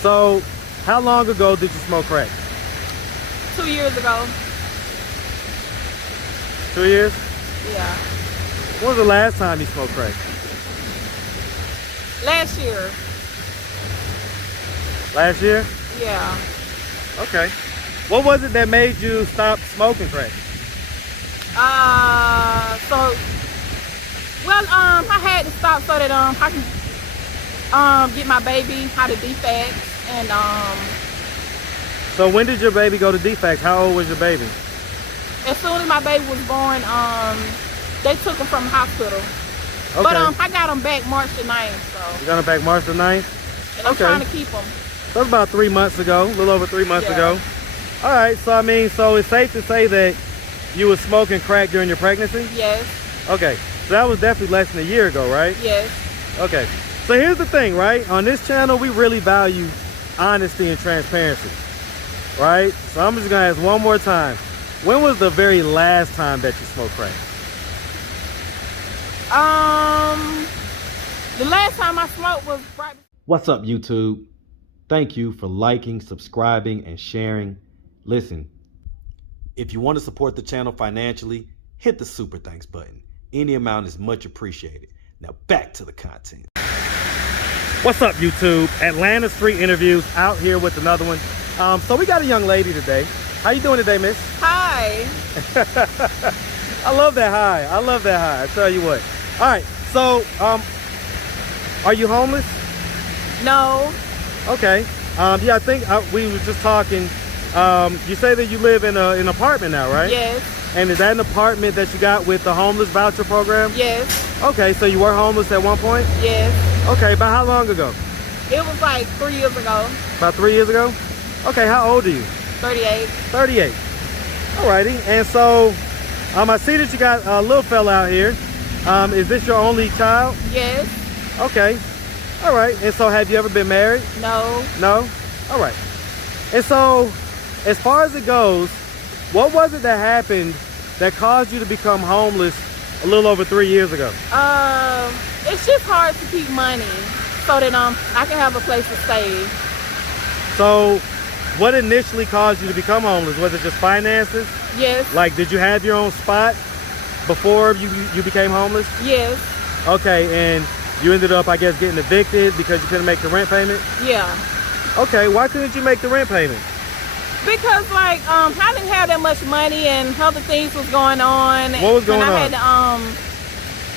So, how long ago did you smoke crack? 2 years ago. 2 years? Yeah. When was the last time you smoked crack? Last year. Last year? Yeah. Okay. What was it that made you stop smoking crack? I had to stop so that I can get my baby out of defects and So when did your baby go to defects? How old was your baby? as soon as my baby was born, they took him from the hospital. Okay. But I got him back March the 9th, so. You got him back March the 9th? And I'm trying to keep him. That's about 3 months ago, a little over 3 months ago. All right, so I mean, so it's safe to say that you were smoking crack during your pregnancy? Yes. Okay, so that was definitely less than a year ago, right? Yes. Okay, so here's the thing, right? On this channel, we really value honesty and transparency, right? So I'm just gonna ask one more time. When was the very last time that you smoked crack? The last time I smoked was right. What's up, YouTube? Thank you for liking, subscribing, and sharing. Listen, if you want to support the channel financially, hit the super thanks button. Any amount is much appreciated. Now back to the content. What's up, YouTube? Atlanta Street Interviews out here with another one. So we got a young lady today. How you doing today, miss? Hi. I love that high. I love that high. I tell you what. All right. So, are you homeless? No. Okay. Yeah, I think we were just talking. You say that you live in an apartment now, right? Yes. And is that an apartment that you got with the homeless voucher program? Yes. Okay, so you were homeless at one point? Yes. Okay, about how long ago? It was like 3 years ago. About 3 years ago? Okay, how old are you? 38. 38. Alrighty, and so I see that you got a little fella out here. Is this your only child? Yes. Okay. All right, and so have you ever been married? No. No? All right. And so, as far as it goes, what was it that happened that caused you to become homeless a little over 3 years ago? It's just hard to keep money so that I can have a place to stay. So, what initially caused you to become homeless? Was it just finances? Yes. Like, did you have your own spot before you became homeless? Yes. Okay, and you ended up, I guess, getting evicted because you couldn't make the rent payment? Yeah. Okay, why couldn't you make the rent payment? Because like I didn't have that much money and other things was going on. What was going on? And I had to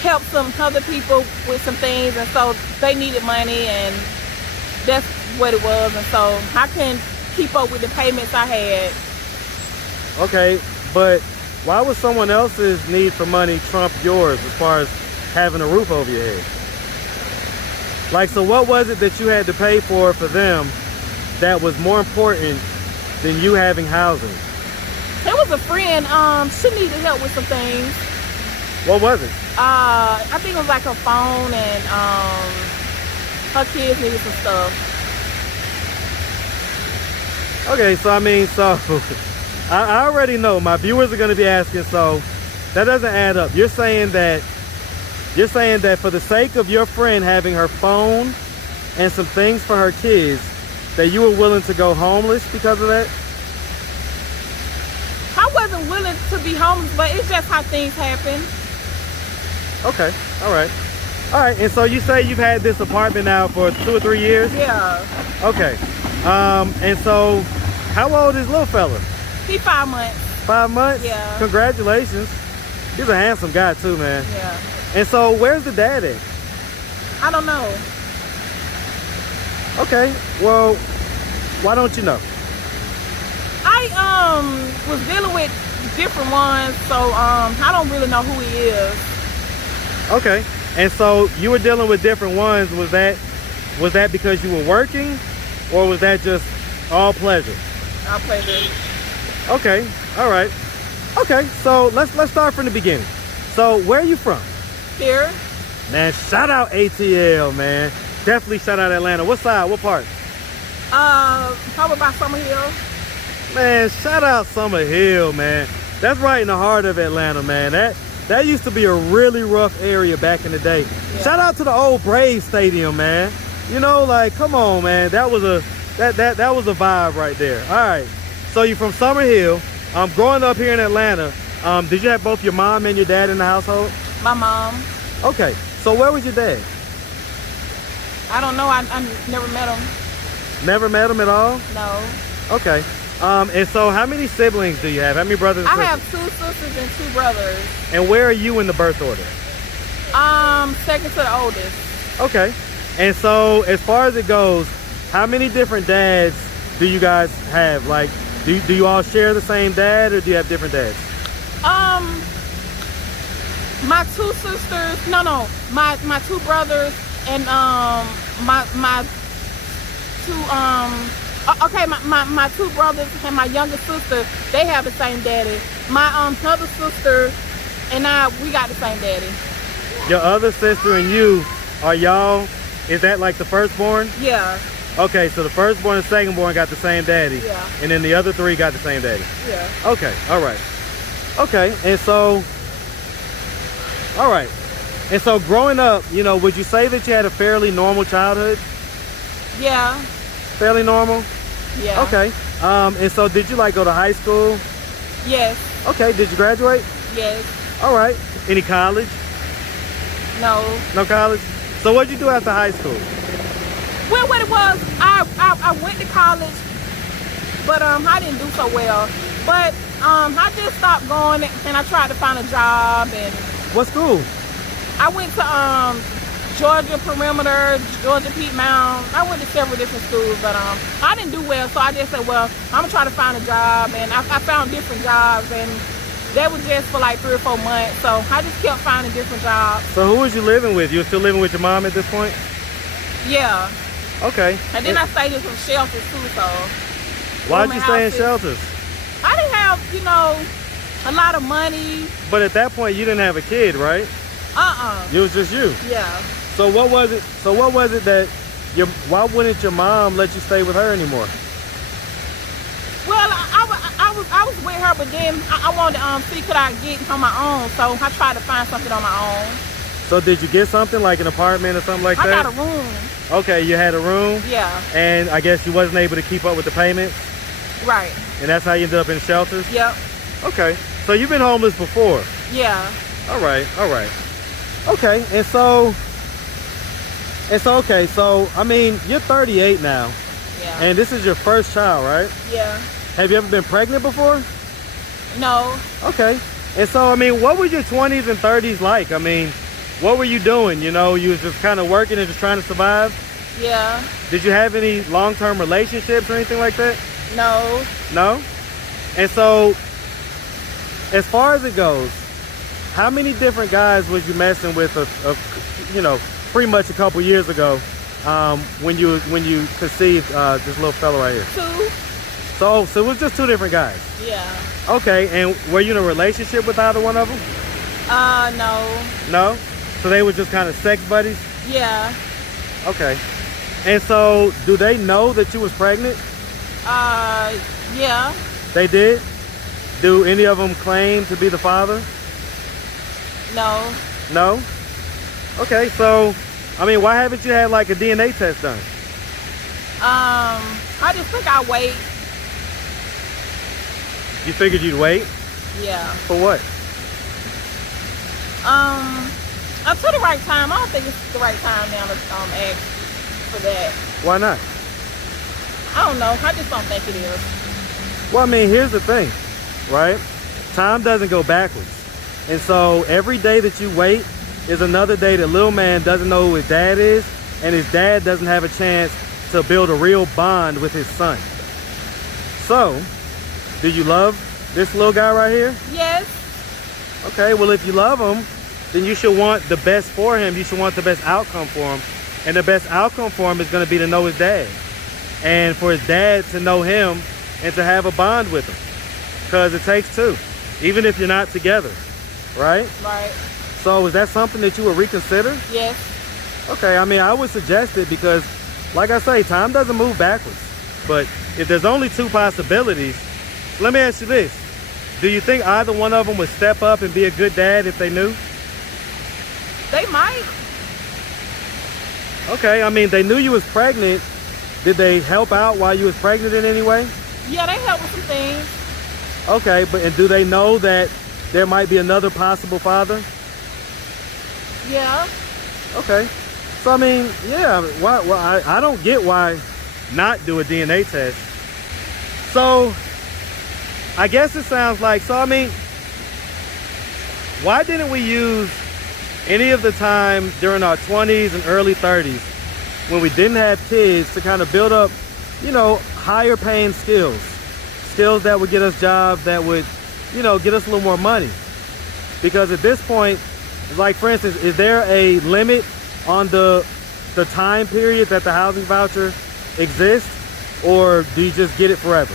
help some other people with some things, and so they needed money, and that's what it was. And so I couldn't keep up with the payments I had. Okay, but why would someone else's need for money trump yours as far as having a roof over your head? Like, so what was it that you had to pay for them that was more important than you having housing? It was a friend. She needed help with some things. What was it? I think it was like her phone, and her kids needed some stuff. Okay, so I mean, so I already know my viewers are going to be asking, so that doesn't add up. You're saying that for the sake of your friend having her phone and some things for her kids, that you were willing to go homeless because of that? I wasn't willing to be homeless, but it's just how things happen. Okay, all right. All right, and so you say you've had this apartment now for 2 or 3 years? Yeah. Okay. And so how old is little fella? He 5 months. 5 months? Yeah. Congratulations. He's a handsome guy too, man. Yeah. And so where's the dad at? I don't know. Okay, well, why don't you know? I was dealing with different ones, so I don't really know who he is. Okay, and so you were dealing with different ones. Was that because you were working, or was that just all pleasure? All pleasure. Okay, all right. Okay, so let's start from the beginning. So where are you from? Here. Man, shout out ATL, man. Definitely shout out Atlanta. What side? What part? Probably by Summer Hill. Man, shout out Summer Hill, man. That's right in the heart of Atlanta, man. That used to be a really rough area back in the day. Yeah. Shout out to the old Braves Stadium, man. You know, like, come on, man. That was That was a vibe right there. All right. So you're from Summer Hill. Growing up here in Atlanta, did you have both your mom and your dad in the household? My mom. Okay. So where was your dad? I don't know. I never met him. Never met him at all? No. Okay. And so how many siblings do you have? How many brothers and sisters? I have 2 sisters and 2 brothers. And where are you in the birth order? Second to the oldest. Okay. And so as far as it goes, how many different dads do you guys have? Like, do you all share the same dad, or do you have different dads? My 2 sisters, no, my 2 brothers and my 2 okay, my 2 brothers and my younger sister, they have the same daddy. My other sister and we got the same daddy. Your other sister and you, are y'all, is that like the firstborn? Yeah. Okay, so the firstborn and secondborn got the same daddy. Yeah. And then the other 3 got the same daddy. Yeah. Okay, all right. Okay, and so, all right. And so growing up, you know, would you say that you had a fairly normal childhood? Yeah. Fairly normal? Yeah. Okay. And so did you like go to high school? Yes. Okay, did you graduate? Yes. All right. Any college? No. No college? So what'd you do after high school? Well, what it was, I went to college, but I didn't do so well. But I just stopped going and I tried to find a job. And What school? I went to Georgia Perimeter, Georgia Pete Mound. I went to several different schools, but I didn't do well. So I just said, well, I'm gonna try to find a job, and I found different jobs, and that was just for like 3 or 4 months. So I just kept finding different jobs. So who was you living with? You were still living with your mom at this point? Yeah. Okay. And then I stayed in some shelters too. So Why'd you stay in houses. shelters? I didn't have, a lot of money. But at that point, you didn't have a kid, right? It was just you. Yeah. So what was it? That why wouldn't your mom let you stay with her anymore? Well, I was with her, but then I wanted to see could I get on my own. So I tried to find something on my own. So did you get something like an apartment or something like that? I got a room. Okay, you had a room. Yeah. And I guess you wasn't able to keep up with the payments. Right. And that's how you ended up in shelters? Yep. Okay. So you've been homeless before? Yeah. All right. Okay. And so okay. So, I mean, you're 38 now. Yeah. And this is your first child, right? Yeah. Have you ever been pregnant before? No. Okay. And so, I mean, what was your 20s and 30s like? I mean, what were you doing? You was just kind of working and just trying to survive? Yeah. Did you have any long-term relationships or anything like that? No. No? And so, as far as it goes, how many different guys was you messing with, pretty much a couple years ago, when you conceived this little fella right here? 2. So it was just 2 different guys? Yeah. Okay, and were you in a relationship with either one of them? No. No? So they were just kind of sex buddies? Yeah. Okay. And so, do they know that you was pregnant? Yeah. They did? Do any of them claim to be the father? No. No? Okay, so, I mean, why haven't you had like a DNA test done? I just think I'll wait. You figured you'd wait? Yeah. For what? Until the right time. I don't think it's the right time now to ask for that. Why not? I don't know. I just don't think it is. Well, I mean, here's the thing, right? Time doesn't go backwards. And so every day that you wait is another day that little man doesn't know who his dad is, and his dad doesn't have a chance to build a real bond with his son. So, do you love this little guy right here? Yes. Okay, well, if you love him, then you should want the best for him. You should want the best outcome for him. And the best outcome for him is going to be to know his dad. And for his dad to know him and to have a bond with him. Because it takes 2, even if you're not together, right? Right. So is that something that you would reconsider? Yes. Okay, I mean, I would suggest it because, like I say, time doesn't move backwards. But if there's only 2 possibilities, let me ask you this. Do you think either one of them would step up and be a good dad if they knew? They might. Okay, I mean, they knew you was pregnant, did they help out while you was pregnant in any way? Yeah, they help with some things. Okay, and do they know that there might be another possible father? Yeah. Okay. So I mean, yeah, I don't get why not do a DNA test. So I guess it sounds like, so I mean, why didn't we use any of the time during our 20s and early 30s when we didn't have kids to kind of build up, you know, higher paying skills that would get us jobs that would, you know, get us a little more money? Because at this point, like for instance, is there a limit on the time period that the housing voucher exists, or do you just get it forever?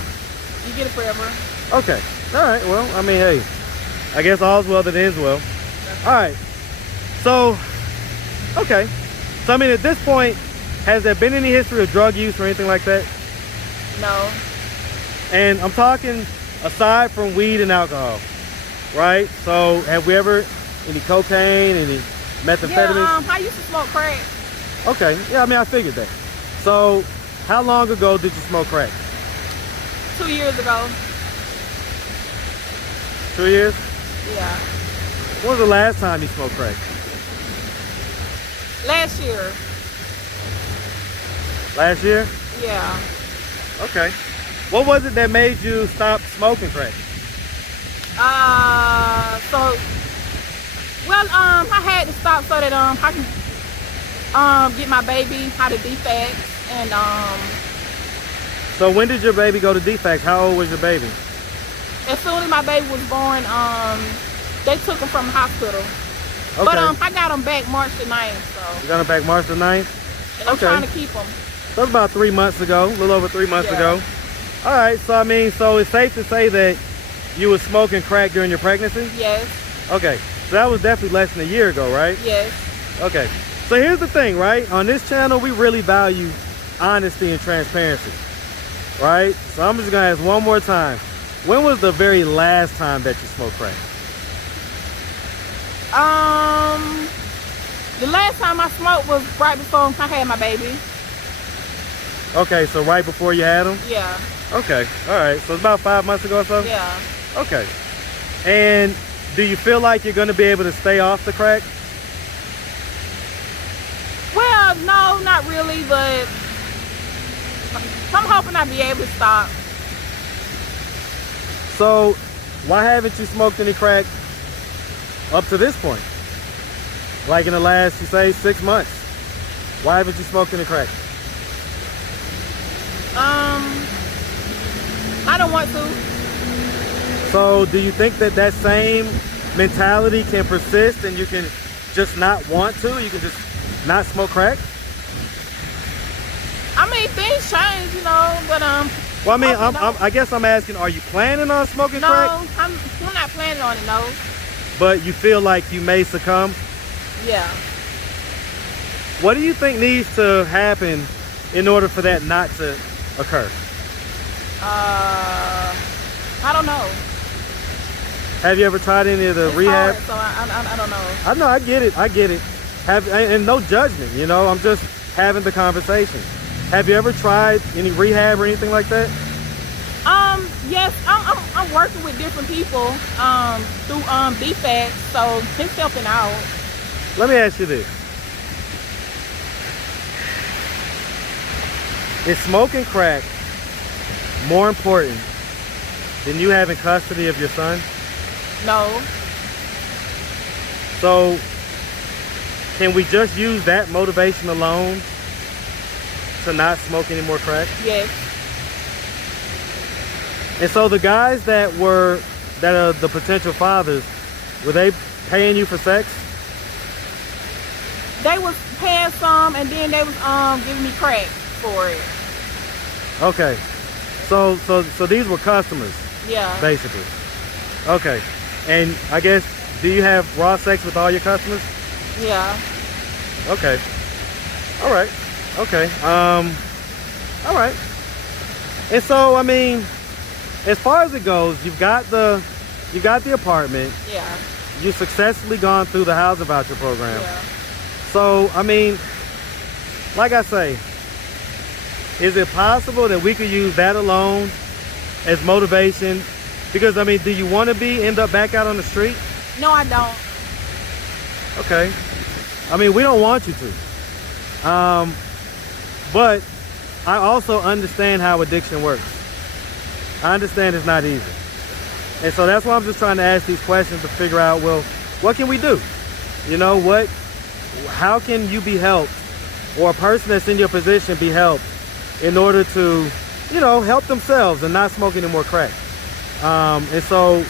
You get it forever. Okay. All right. Well, I mean, hey, I guess all's well that ends well. All right. So, okay. So, I mean, at this point, has there been any history of drug use or anything like that? No. And I'm talking aside from weed and alcohol, right? So, have we ever any cocaine, any methamphetamine? Yeah, I used to smoke crack. Okay. Yeah, I mean, I figured that. So, how long ago did you smoke crack? 2 years ago. 2 years? Yeah. When was the last time you smoked crack? Last year. Last year? Yeah. Okay. What was it that made you stop smoking crack? I had to stop so that I can get my baby out of defects and So when did your baby go to defects? How old was your baby? as soon as my baby was born, they took him from the hospital. Okay. But I got him back March the 9th, so. You got him back March the 9th? And I'm trying to keep him. So that's about 3 months ago, a little over 3 months ago. All right, so I mean, so it's safe to say that you were smoking crack during your pregnancy? Yes. Okay, so that was definitely less than a year ago, right? Yes. Okay, so here's the thing, right? On this channel, we really value honesty and transparency, right? So I'm just gonna ask one more time. When was the very last time that you smoked crack? The last time I smoked was right before I had my baby. Okay, so right before you had him? Yeah. Okay, all right, so it's about 5 months ago or so? Yeah. Okay, and do you feel like you're gonna be able to stay off the crack? Well, no, not really, but I'm hoping I'll be able to stop. So why haven't you smoked any crack up to this point? Like in the last, you say, 6 months. Why haven't you smoked any crack? I don't want to. So do you think that that same mentality can persist and you can just not want to? You can just not smoke crack? I mean, things change, you know, but Well, I mean, I guess I'm asking, are you planning on smoking crack? No, I'm not planning on it, no. But you feel like you may succumb? Yeah. What do you think needs to happen in order for that not to occur? I don't know. Have you ever tried any of the It's rehab? hard, so I don't know. I know, I get it. And no judgment, you know, I'm just having the conversation. Have you ever tried any rehab or anything like that? Yes, I'm working with different people through BFAC, so it's helping out. Let me ask you this. Is smoking crack more important than you having custody of your son? No. So can we just use that motivation alone to not smoke any more crack? Yes. And so the guys that are the potential fathers, were they paying you for sex? They was paying some, and then they was giving me crack for it. Okay. So these were customers, Yeah. basically. Okay. And I guess, do you have raw sex with all your customers? Yeah. Okay. All right. Okay. All right. And so, I mean, as far as it goes, you've got the apartment. Yeah. You've successfully gone through the housing voucher program. Yeah. So, I mean, like I say, Is it possible that we could use that alone as motivation? Because, I mean, do you want to end up back out on the street? No, I don't. Okay. I mean, we don't want you to. But I also understand how addiction works. I understand it's not easy. And so that's why I'm just trying to ask these questions to figure out, well, what can we do? You know, how can you be helped, or a person that's in your position be helped in order to, you know, help themselves and not smoke any more crack? And so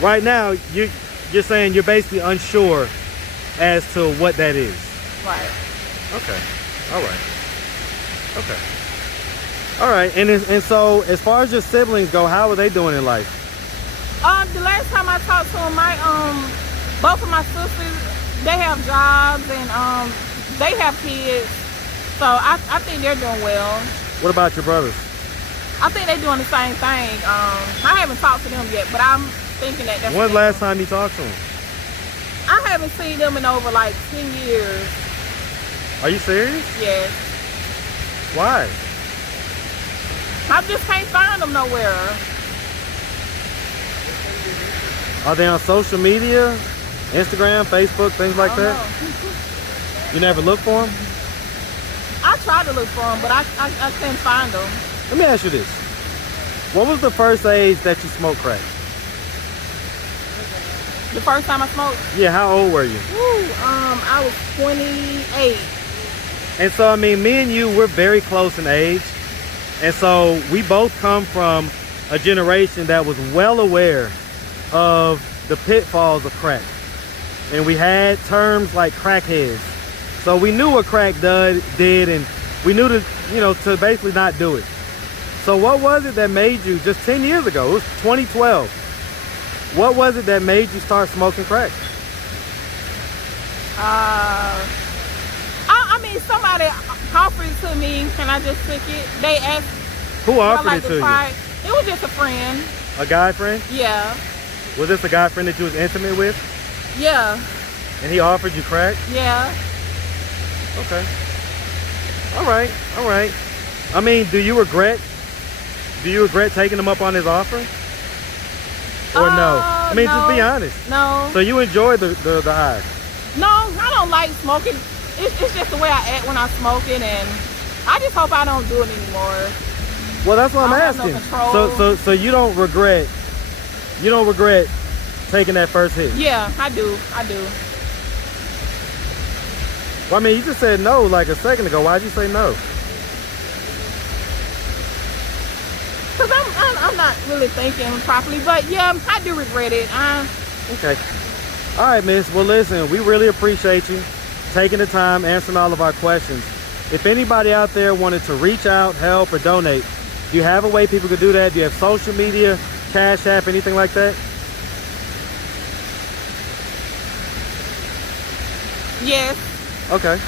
right now you're saying you're basically unsure as to what that is. Right. Okay. All right. Okay. All right. And so as far as your siblings go, how are they doing in life? The last time I talked to them, both of my sisters, they have jobs and they have kids. So I think they're doing well. What about your brothers? I think they're doing the same thing. I haven't talked to them yet, but I'm thinking that that's. When's the last time you talked to them? I haven't seen them in over like 10 years. Are you serious? Yes. Why? I just can't find them nowhere. Are they on social media? Instagram, Facebook, things like that? Know. You never look for them? I tried to look for them, but I couldn't find them. Let me ask you this. What was the first age that you smoked crack? The first time I smoked? Yeah, how old were you? I was 28. And so, I mean, me and you, we're very close in age. And so we both come from a generation that was well aware of the pitfalls of crack. And we had terms like crackheads. So we knew what crack did, and we knew to basically not do it. So what was it that made you, just 10 years ago, it was 2012, what was it that made you start smoking crack? I mean, somebody offered it to me, and I just took it. They asked. Who offered it to you? It was just a friend. A guy friend? Yeah. Was this a guy friend that you was intimate with? Yeah. And he offered you crack? Yeah. Okay. All right. All right. I mean, do you regret taking him up on his offer? Or no? I mean, no. just be honest. No. So you enjoy the high? No, I don't like smoking. It's just the way I act when I'm smoking, and I just hope I don't do it anymore. Well, that's what I'm asking. No control. So you don't regret taking that first hit? Yeah, I do. Well, I mean, you just said no like a second ago. Why'd you say no? Because I'm not really thinking properly, but yeah, I do regret it. Okay. All right, miss. Well, listen, we really appreciate you taking the time, answering all of our questions. If anybody out there wanted to reach out, help, or donate, do you have a way people could do that? Do you have social media, Cash App, anything like that? Yes. Okay.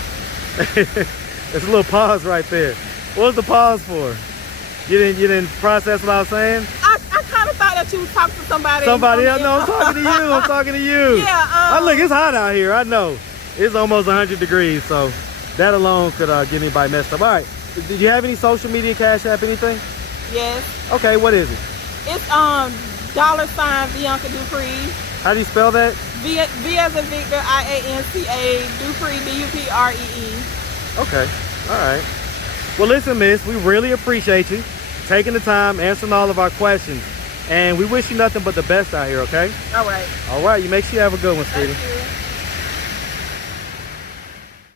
There's a little pause right there. What was the pause for? You didn't process what I was saying? I kind of thought that you was talking to somebody. Somebody else? No, I'm talking to you. I'm talking to you. Yeah. Look, it's hot out here. I know. It's almost 100 degrees, so that alone could get anybody messed up. All right. Did you have any social media, Cash App, anything? Yes. Okay, what is it? It's $viancadupree. How do you spell that? V as in Victor, IANCA, Dupree, DUPREE. Okay. All right. Well, listen, miss, we really appreciate you taking the time, answering all of our questions. And we wish you nothing but the best out here, okay? All right. All right. You make sure you have a good one, sweetie. Thank you.